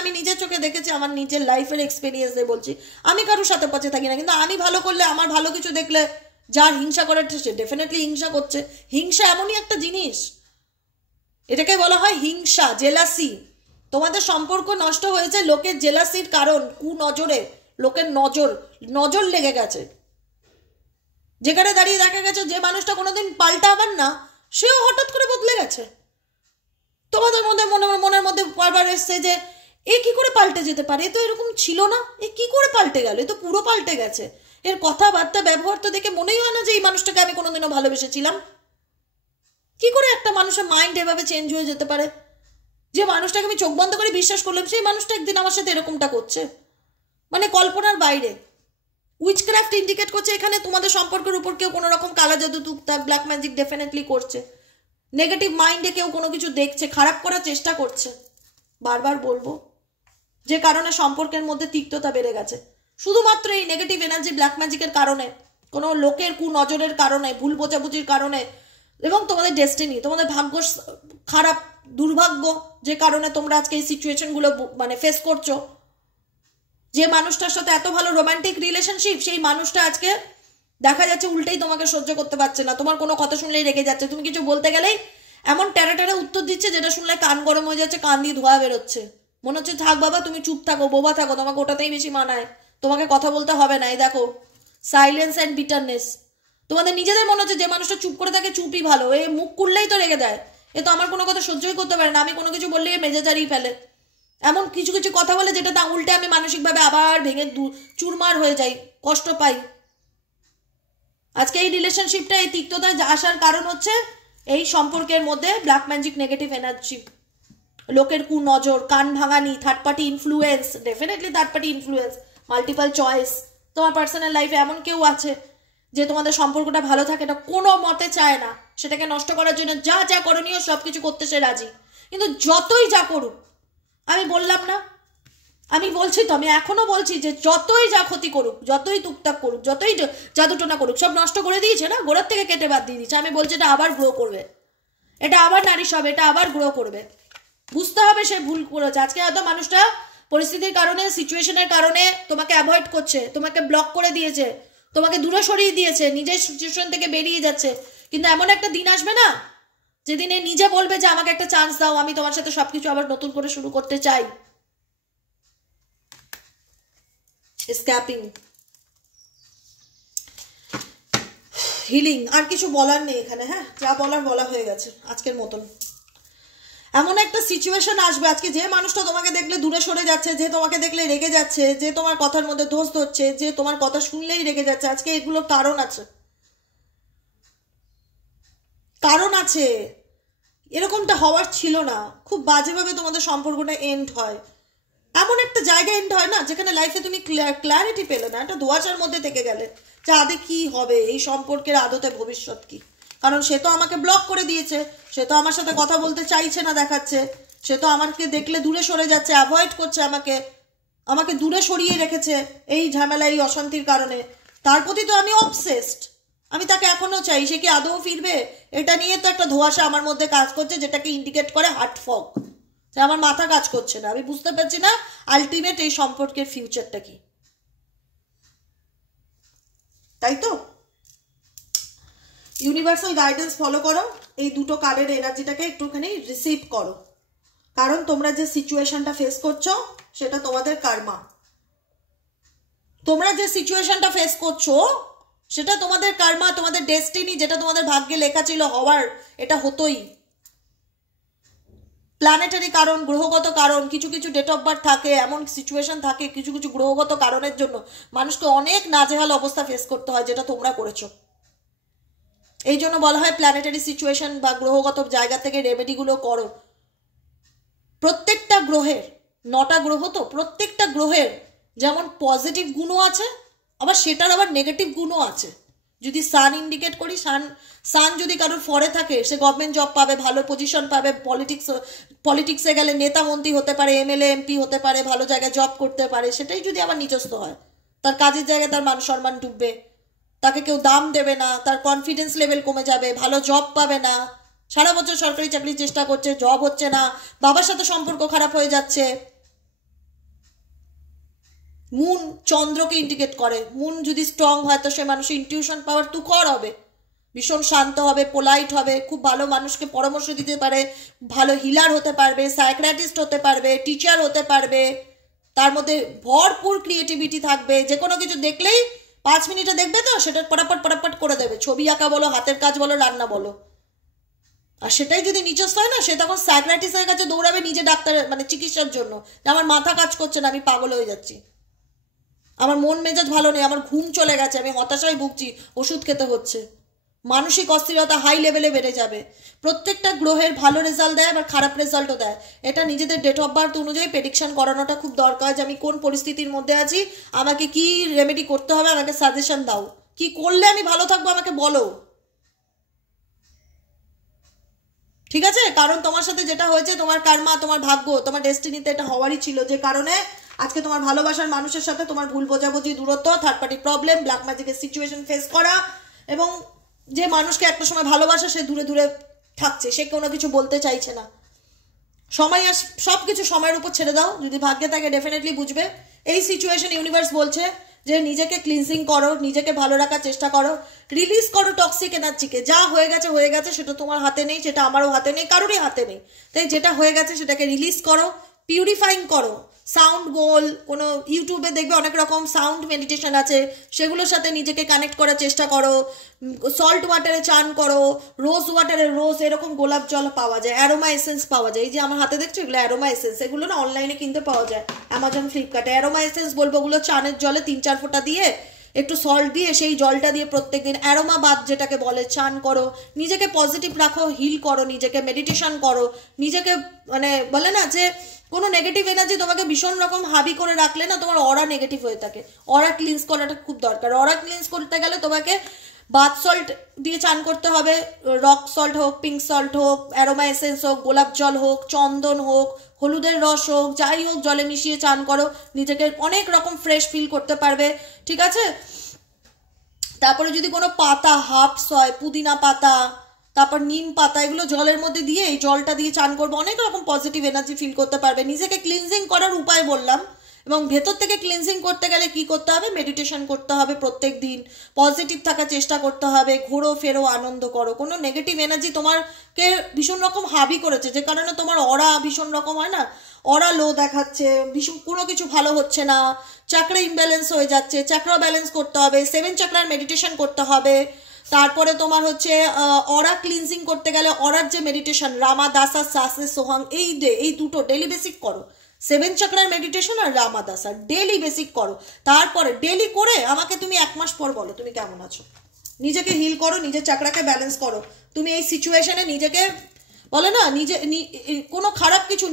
আমি নিজের চোখে দেখেছি, আমার নিজের লাইফের এক্সপিরিয়েন্স দিয়ে বলছি, আমি কারোর সাথে পাশে থাকি না, কিন্তু আমি ভালো করলে, আমার ভালো কিছু দেখলে যার হিংসা করার সে ডেফিনেটলি হিংসা করছে। হিংসা এমনই একটা জিনিস, এটাকে বলা হয় হিংসা, জেলাসি। তোমাদের সম্পর্ক নষ্ট হয়েছে লোকের জেলাসির কারণ, কুনজরে, লোকের নজর লেগে গেছে, যেখানে দাঁড়িয়ে দেখা গেছে যে মানুষটা কোনোদিন পাল্টাবার না, সেও হঠাৎ করে বদলে গেছে। তোমাদের মধ্যে মনের মধ্যে বারবার এসছে যে এ কি করে পাল্টে যেতে পারে, এ তো এরকম ছিল না, এ কি করে পাল্টে গেল, এ তো পুরো পাল্টে গেছে, এর কথাবার্তা ব্যবহার তো দেখে মনেই হয় না যে এই মানুষটাকে আমি কোনোদিনও ভালোবেসেছিলাম। কি করে একটা মানুষের মাইন্ড এভাবে চেঞ্জ হয়ে যেতে পারে, যে মানুষটাকে আমি চোখ বন্ধ করে বিশ্বাস করলাম সেই মানুষটা একদিন আমার সাথে এরকমটা করছে, মানে কল্পনার বাইরে। উইচক্রাফট ইন্ডিকেট করছে এখানে তোমাদের সম্পর্কের উপর কেউ কোনো রকম কালা জাদু, টুকটাক ব্ল্যাক ম্যাজিক ডেফিনেটলি করছে, নেগেটিভ মাইন্ডে কেউ কোনো কিছু দেখছে, খারাপ করার চেষ্টা করছে। বারবার বলবো, যে কারণে সম্পর্কের মধ্যে তিক্ততা বেড়ে গেছে, শুধুমাত্র এই নেগেটিভ এনার্জি ব্ল্যাক ম্যাজিকের কারণে, কোনো লোকের কুনজরের কারণে, ভুল বোঝাবুঝির কারণে, এবং তোমাদের ডেস্টিনি, তোমাদের ভাগ্য খারাপ দুর্ভাগ্য, যে কারণে তোমরা আজকে এই সিচুয়েশনগুলো মানে ফেস করছো। যে মানুষটার সাথে এত ভালো রোমান্টিক রিলেশনশিপ, সেই মানুষটা আজকে দেখা যাচ্ছে উল্টেই তোমাকে সহ্য করতে পারছে না, তোমার কোনো কথা শুনলেই রেগে যাচ্ছে, তুমি কিছু বলতে গেলেই এমন ট্যারা ট্যারা উত্তর দিচ্ছে যেটা শুনলে কান গরম হয়ে যাচ্ছে, কান দিয়ে ধোয়া বেরোচ্ছে, মনে হচ্ছে থাক বাবা তুমি চুপ থাকো, বোবা থাকো, তোমাকে ওটাতেই বেশি মানায়, তোমাকে কথা বলতে হবে না। এই দেখো সাইলেন্স অ্যান্ড বিটারনেস। তোমাদের নিজেদের মনে হচ্ছে যে মানুষটা চুপ করে থাকে চুপই ভালো, এ মুখ খুললেই তো রেগে দেয়, এ তো আমার কোনো কথা সহ্যই করতে পারে না, আমি কোনো কিছু বললেই মেজাজ হারিয়ে ফেলে, এমন কিছু কিছু কথা বলে যেটা তা উল্টে আমি মানসিকভাবে আবার ভেঙে চুরমার হয়ে যাই, কষ্ট পাই। আজকে এই রিলেশনশিপটা এই তিক্ততায় আসার কারণ হচ্ছে এই সম্পর্কের মধ্যে ব্ল্যাক ম্যাজিক, নেগেটিভ এনার্জি, লোকের কুনজর, কান ভাঙানি, third party influence, definitely third party influence, multiple choice. তোমার পার্সোনাল লাইফে এমন কেউ আছে যে তোমাদের সম্পর্কটা ভালো থাকে, এটা কোনো মতে চায় না, সেটাকে নষ্ট করার জন্য যা যা করণীয় সব কিছু করতে সে রাজি, কিন্তু যতই যা করুক, আমি বললাম না, আমি বলছি তো, আমি এখনো বলছি যে যতই যা ক্ষতি করুক, যতই টুকটাক করুক, যতই জাদুটোনা করুক, সব নষ্ট করে দিয়েছে না, গোড়ার থেকে কেটে বাদ দিয়ে দিয়েছে। আমি বলছি এটা আবার গ্রো করবে, এটা আবার নারী সব, এটা আবার গ্রো করবে। বুঝতে হবে সে ভুল করেছে। আজকে হয়তো মানুষটা পরিস্থিতির কারণে, সিচুয়েশনের কারণে তোমাকে অ্যাভয়েড করছে, তোমাকে ব্লক করে দিয়েছে, তোমাকে দূরে সরিয়ে দিয়েছে, নিজের সিচুয়েশন থেকে বেরিয়ে যাচ্ছে, কিন্তু এমন একটা দিন আসবে না যেদিনে নিজে বলবে যে আমাকে একটা চান্স দাও, আমি তোমার সাথে সবকিছু আবার নতুন করে শুরু করতে চাই। স্ক্যাপিং, হিলিং, আর কিছু বলার নেই এখানে। হ্যাঁ, যা বলার বলা হয়ে গেছে আজকের মতন। এমন একটা সিচুয়েশন আসবে আজকে, যে মানুষটা তোমাকে দেখলে দূরে সরে যাচ্ছে, যে তোমাকে দেখলে রেগে যাচ্ছে, যে তোমার কথার মধ্যে দোষ ধরছে, যে তোমার কথা শুনলেই রেগে যাচ্ছে, আজকে এগুলো কারণ আছে, কারণ আছে। এরকমটা হওয়ার ছিল না, খুব বাজেভাবে তোমাদের সম্পর্কটা এন্ড হয়, এমন একটা জায়গায় এন্ড হয় না যেখানে লাইফে তুমি ক্ল্যারিটি পেলে না, একটা ধোঁয়াশার মধ্যে থেকে গেলে যে আদে কি হবে, এই সম্পর্কের আদতে ভবিষ্যৎ কি। কারণ সে তো আমাকে ব্লক করে দিয়েছে, সে তো আমার সাথে কথা বলতে চাইছে না দেখাচ্ছে, সে তো আমাকে দেখলে দূরে সরে যাচ্ছে, অ্যাভয়েড করছে, আমাকে দূরে সরিয়ে রেখেছে এই ঝামেলা, এই অশান্তির কারণে। তার প্রতি তো আমি অবসেসড, আমি তাকে এখনো চাই, সে কি আদৌ ফিরবে, এটা নিয়ে তো একটা ধোঁয়াশা আমার মধ্যে কাজ করছে, যেটাকে ইন্ডিকেট করে হার্ট ফগ, যে আমার মাথা কাজ করছে না, আমি বুঝতে পারছি না আলটিমেট এই সম্পর্কের ফিউচারটা কি। তাই তো ইউনিভার্সাল গাইডেন্স ফলো করো, এই দুটো কার্ডের এনার্জিটাকে একটুখানি রিসিভ করো, কারণ তোমরা যে সিচুয়েশনটা ফেস করছো সেটা তোমাদের কার্মা, তোমরা যে সিচুয়েশনটা ফেস করছো সেটা তোমাদের কার্মা, তোমাদের ডেস্টিনি, যেটা তোমাদের ভাগ্যে লেখা ছিল হওয়ার, এটা হতোই। প্ল্যানেটারি কারণ, গ্রহগত কারণ, কিছু কিছু ডেট অফ বার্থ থাকে, এমন সিচুয়েশন থাকে, কিছু কিছু গ্রহগত কারণের জন্য মানুষকে অনেক নাজেহাল অবস্থা ফেস করতে হয়, যেটা তোমরা করেছো। এই জন্য বলা হয় প্ল্যানেটারি সিচুয়েশন বা গ্রহগত জায়গা থেকে রেমেডিগুলো করো। প্রত্যেকটা গ্রহের, 9টা গ্রহ তো, প্রত্যেকটা গ্রহের যেমন পজিটিভ গুণও আছে, আবার সেটার আবার নেগেটিভ গুণও আছে। যদি সান ইন্ডিকেট করি, সান যদি কারোর ফরে থাকে, সে গভর্নমেন্ট জব পাবে, ভালো পজিশন পাবে, পলিটিক্সে গেলে নেতা মন্ত্রী হতে পারে, এমএলএ এমপি হতে পারে, ভালো জায়গায় জব করতে পারে। সেটাই যদি আবার নিচস্থ হয়, তার কাজের জায়গায় তার মান সম্মান ডুববে, তাকে কেউ দাম দেবে না, তার কনফিডেন্স লেভেল কমে যাবে, ভালো জব পাবে না, সারা বছর সরকারি চাকরির চেষ্টা করছে, জব হচ্ছে না, বাবার সাথে সম্পর্ক খারাপ হয়ে যাচ্ছে। মুন চন্দ্রকে ইন্ডিকেট করে, মুন যদি স্ট্রং হয় তো সে মানুষের ইনটিউশন পাওয়ার তুখর হবে, ভীষণ শান্ত হবে, পোলাইট হবে, খুব ভালো মানুষকে পরামর্শ দিতে পারে, ভালো হিলার হতে পারবে, সাইকিয়াট্রিস্ট হতে পারবে, টিচার হতে পারবে, তার মধ্যে ভরপুর ক্রিয়েটিভিটি থাকবে। যে কোনো কিছু দেখলেই 5 মিনিটে দেখবে তো সেটা পটাপট করে দেবে, ছবি আঁকা বলো, হাতের কাজ বলো, রান্না বলো। আর সেটাই যদি নিচস্থ হয় না, সে তখন সাইকিয়াট্রিস্টের কাছে দৌড়াবে নিজে ডাক্তার মানে চিকিৎসার জন্য, যে আমার মাথা কাজ করছে না, আমি পাগল হয়ে যাচ্ছি, আমার মন মেজাজ ভালো নেই, আমার ঘুম চলে গেছে, আমি হতাশায় ভুগছি, ওষুধ খেতে হচ্ছে, মানসিক অস্থিরতা হাই লেভেলে বেড়ে যাবে। প্রত্যেকটা গ্রহের ভালো রেজাল্ট দেয়, আবার খারাপ রেজাল্টও দেয়। এটা নিজেদের ডেট অফ বার্থ অনুযায়ী প্রেডিকশন করানোটা খুব দরকার, যে আমি কোন পরিস্থিতির মধ্যে আছি, আমাকে কি রেমেডি করতে হবে, আমাকে সাজেশন দাও, কি করলে আমি ভালো থাকবো আমাকে বলো, ঠিক আছে? কারণ তোমার সাথে যেটা হয়েছে, তোমার কার্মা, তোমার ভাগ্য, তোমার ডেস্টিনিতে এটা হওয়ারই ছিল, যে কারণে আজকে তোমার ভালোবাসার মানুষের সাথে তোমার ভুল বোঝাবুঝি, দূরত্ব, থার্ড পার্টি প্রবলেম, ব্ল্যাক ম্যাজিকের সিচুয়েশন ফেস করা, এবং যে মানুষকে একটা সময় ভালোবাসা সে দূরে দূরে থাকছে, সে কোনো কিছু বলতে চাইছে না, সময় সব কিছু সময়ের উপর ছেড়ে দাও, যদি ভাগ্যে থাকে ডেফিনেটলি বুঝবে। এই সিচুয়েশন ইউনিভার্স বলছে যে নিজেকে ক্লিনজিং করো, নিজেকে ভালো রাখার চেষ্টা করো, রিলিজ করো টক্সিক এনার্জিকে। যা হয়ে গেছে সেটা তোমার হাতে নেই, সেটা আমারও হাতে নেই, কারোরই হাতে নেই। তাই যেটা হয়ে গেছে সেটাকে রিলিজ করো, পিউরিফাইং করো। সাউন্ড বোল, কোনো ইউটিউবে দেখবে অনেক রকম সাউন্ড মেডিটেশন আছে, সেগুলোর সাথে নিজেকে কানেক্ট করার চেষ্টা করো। সল্ট ওয়াটারে চান করো, রোজ ওয়াটারে রোজ এরকম গোলাপ জল পাওয়া যায়, অ্যারোমা এসেন্স পাওয়া যায়। এই যে আমার হাতে দেখছো এগুলো অ্যারোমা এসেন্স, এগুলো না অনলাইনে কিনতে পাওয়া যায়, অ্যামাজন, ফ্লিপকার্টে। অ্যারোমা এসেন্স বলবো, ওগুলো চানের জলে 3-4 ফোঁটা দিয়ে একটু সল্ট দিয়ে সেই জলটা দিয়ে প্রত্যেকদিন অ্যারোমা বাথ যেটাকে বলে চান করো। নিজেকে পজিটিভ রাখো, হিল করো, নিজেকে মেডিটেশন করো, নিজেকে মানে বলে না যে কোনো নেগেটিভ এনার্জি তোমাকে ভীষণ রকম হাবি করে রাখলে না তোমার অরা নেগেটিভ হয়ে থাকে। অরা ক্লিনস করাটা খুব দরকার। অরা ক্লিনস করতে গেলে তোমাকে বাথ সল্ট দিয়ে চান করতে হবে, রক সল্ট হোক, পিঙ্ক সল্ট হোক, অ্যারোমা এসেন্স হোক, গোলাপ জল হোক, চন্দন হোক, হলুদের রস হোক, যাই হোক জলে মিশিয়ে চান করো, নিজেকে অনেক রকম ফ্রেশ ফিল করতে পারবে, ঠিক আছে। তারপরে যদি কোনো পাতা, হার্বস হয়, পুদিনা পাতা, তারপর নিম পাতা, এগুলো জলের মধ্যে দিয়ে এই জলটা দিয়ে চান করবো, অনেক রকম পজিটিভ এনার্জি ফিল করতে পারবে। নিজেকে ক্লিনজিং করার উপায় বললাম, এবং ভেতর থেকে ক্লিনজিং করতে গেলে কি করতে হবে, মেডিটেশন করতে হবে প্রত্যেক দিন, পজিটিভ থাকার চেষ্টা করতে হবে, ঘোরো ফেরো আনন্দ করো। কোনো নেগেটিভ এনার্জি তোমাকে ভীষণ রকম হাবি করেছে, যে কারণে তোমার অরা ভীষণ রকম হয় না, অরা লো দেখাচ্ছে, ভীষণ কোনো কিছু ভালো হচ্ছে না, চাকরা ইমব্যালেন্স হয়ে যাচ্ছে, চাকরা ব্যালেন্স করতে হবে, 7 চাকরার মেডিটেশন করতে হবে। তারপরে তোমার হচ্ছে অরা ক্লিনজিং করতে গেলে অরার যে মেডিটেশন রামা দাসা সাসে সোহাং, এই দুটো ডেলি বেসিক করো। 7 চক্রার মেডিটেশন আর রামা দাসা ডেলি বেসিক করো। তারপরে ডেলি করে আমাকে তুমি 1 মাস পর বলো তুমি কেমন আছো। নিজেকে হিল করো, নিজের চাকরাকে ব্যালেন্স করো। তুমি এই সিচুয়েশনে নিজেকে বলে না কোনো খারাপ কিছু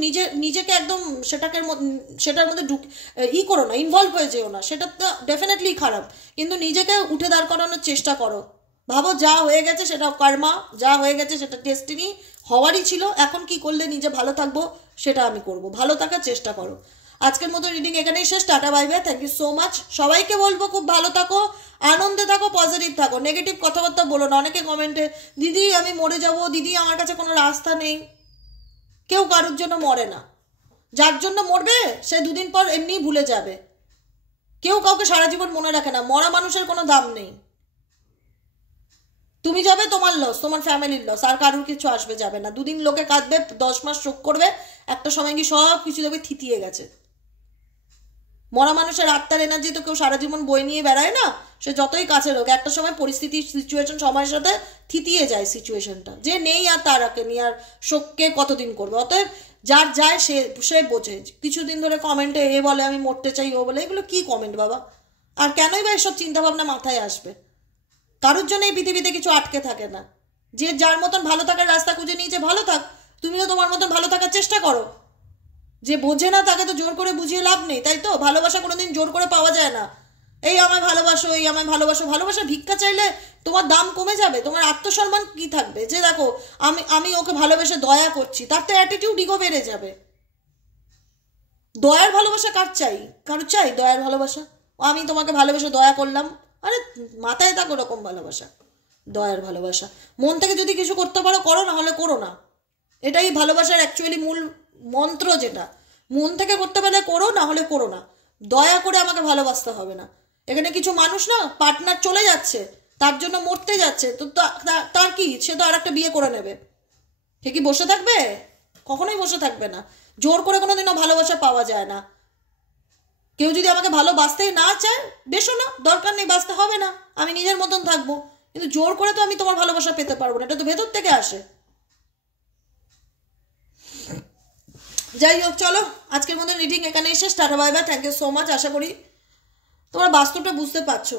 নিজেকে একদম সেটার মধ্যে করো না, ইনভলভ হয়ে যেও না, সেটা তো ডেফিনেটলি খারাপ। কিন্তু নিজেকে উঠে দাঁড় করানোর চেষ্টা করো। ভাবো যা হয়ে গেছে সেটা কর্মা, যা হয়ে গেছে সেটা ডেস্টিনি, হওয়ারই ছিল। এখন কি করলে নিজে ভালো থাকবো সেটা আমি করব, ভালো থাকার চেষ্টা করো। আজকের মতো রিডিং এখানেই শেষ। Tata bye bye, thank you so much. সবাইকে বলবো খুব ভালো থাকো, আনন্দে থাকো, পজিটিভ থাকো, নেগেটিভ কথাবার্তা বলো না। অনেকে কমেন্টে দিদি আমি মরে যাব, দিদি আমার কাছে কোনো রাস্তা নেই। কেউ কারোর জন্য মরে না, যার জন্য মরবে সে 2 দিন পর এমনিই ভুলে যাবে। কেউ কাউকে সারা জীবন মনে রাখে না, মরা মানুষের কোনো দাম নেই। তুমি যাবে, তোমার লস, তোমার ফ্যামিলির লস, আর কারোর কিছু আসবে যাবে না। 2 দিন লোকে কাঁদবে, 10 মাস শোক করবে, একটা সময় কি সব কিছু দেখবে থিতিয়ে গেছে। মরা মানুষের আত্মার এনার্জি তো কেউ সারা জীবন বই নিয়ে বেড়ায় না, সে যতই কাছের হোক, একটা সময় পরিস্থিতি সিচুয়েশন সময়ের সাথে থিতিয়ে যায় সিচুয়েশনটা, যে নেই আর তার আগে নিয়ে আর শোককে কতদিন করবে। অতএব যার যায় সে বোঝে। কিছুদিন ধরে কমেন্টে এ বলে আমি মরতে চাই, ও বলে, এগুলো কি কমেন্ট বাবা? আর কেনই বা এসব চিন্তাভাবনা মাথায় আসবে? কারোর জন্য এই পৃথিবীতে কিছু আটকে থাকে না। যে যার মতন ভালো থাকার রাস্তা খুঁজে নিয়েছে ভালো থাক, তুমিও তোমার মতন ভালো থাকার চেষ্টা করো। যে বোঝে না তাকে তো জোর করে বুঝিয়ে লাভ নেই, তাই তো? ভালোবাসা কোনোদিন জোর করে পাওয়া যায় না। এই আমায় ভালোবাসো, এই আমায় ভালোবাসো, ভালোবাসা ভিক্ষা চাইলে তোমার দাম কমে যাবে, তোমার আত্মসম্মান কি থাকবে? যে দেখো আমি ওকে ভালোবেসে দয়া করছি, তার তো অ্যাটিটিউড ইগো বেড়ে যাবে। দয়ার ভালোবাসা কার চাই? কারোর চাই দয়ার ভালোবাসা? আমি তোমাকে ভালোবেসে দয়া করলাম, আরে মাথায় থাকো ওরকম ভালোবাসা, দয়ার ভালোবাসা। মন থেকে যদি কিছু করতে পারো করো, না হলে করো না। এটাই ভালোবাসার অ্যাকচুয়ালি মূল মন্ত্র, যেটা মন থেকে করতে পারলে করো, না হলে করো না। দয়া করে আমাকে ভালোবাসতে হবে না। এখানে কিছু মানুষ না পার্টনার চলে যাচ্ছে, তার জন্য মরতে যাচ্ছে, তো তার কি, সে তো আর একটা বিয়ে করে নেবে, সে কি বসে থাকবে? কখনোই বসে থাকবে না। জোর করে কোনোদিনও ভালোবাসা পাওয়া যায় না। কেউ যদি আমাকে ভালোবাসতেই না চায়, বেশো না, দরকার নেই, বাঁচতে হবে না, আমি নিজের মতন থাকবো। কিন্তু জোর করে তো আমি তোমার ভালোবাসা পেতে পারবো না, এটা তো ভেতর থেকে আসে। যাই হোক, চলো আজকের মতো রিডিং এখানেই শেষ। Tata bye bye, thank you so much. আশা করি তোমরা বাস্তবটা বুঝতে পারছো।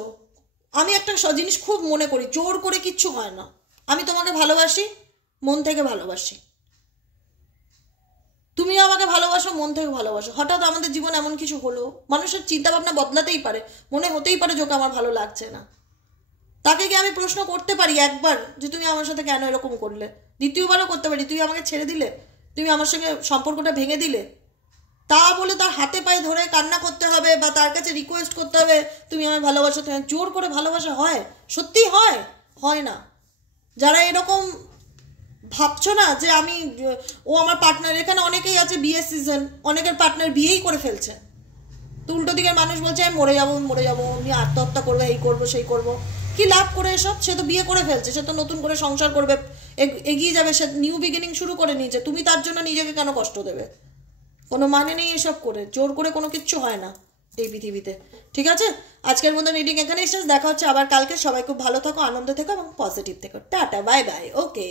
আমি একটা জিনিস খুব মনে করি, জোর করে কিচ্ছু হয় না। আমি তোমাকে ভালোবাসি, মন থেকে ভালোবাসি, তুমিও আমাকে ভালোবাসো, মন থেকে ভালোবাসো। হঠাৎ আমাদের জীবন এমন কিছু হলো, মানুষের চিন্তা ভাবনা বদলাতেই পারে, মনে হতেই পারে যে ওকে আমার ভালো লাগছে না। তাকে কি আমি প্রশ্ন করতে পারি একবার যে তুমি আমার সাথে কেন এরকম করলে? দ্বিতীয়বারও করতে পারি, তুই আমাকে ছেড়ে দিলে, তুমি আমার সঙ্গে সম্পর্কটা ভেঙে দিলে। তা বলে তার হাতে পায়ে ধরে কান্না করতে হবে বা তার কাছে রিকোয়েস্ট করতে হবে তুমি আমায় ভালোবাসো? জোর করে ভালোবাসা হয়? সত্যি হয়? হয় না। যারা এরকম ভাবছো না যে আমি ও আমার পার্টনার, এখানে অনেকেই আছে বিয়ের সিজন, অনেকের পার্টনার বিয়েই করে ফেলছে, তো উল্টো দিকের মানুষ বলছে আমি মরে যাবো আমি আত্মহত্যা করবো, এই করবো সেই করবো। কি লাভ করে এসব? সে তো বিয়ে করে ফেলছে, সে তো নতুন করে সংসার করবে, এগিয়ে যাবে, সে নিউ বিগিনিং শুরু করে নিয়েছে, তুমি তার জন্য নিজেকে কেন কষ্ট দেবে? কোনো মানে নেই এসব করে, জোর করে কোনো কিচ্ছু হয় না এই পৃথিবীতে। ঠিক আছে, আজকের মতো রিডিং এখানেই শেষ, দেখা হচ্ছে আবার কালকে। সবাই খুব ভালো থাকো, আনন্দে থেকো এবং পজিটিভ থেকো। Tata, bye by, okay.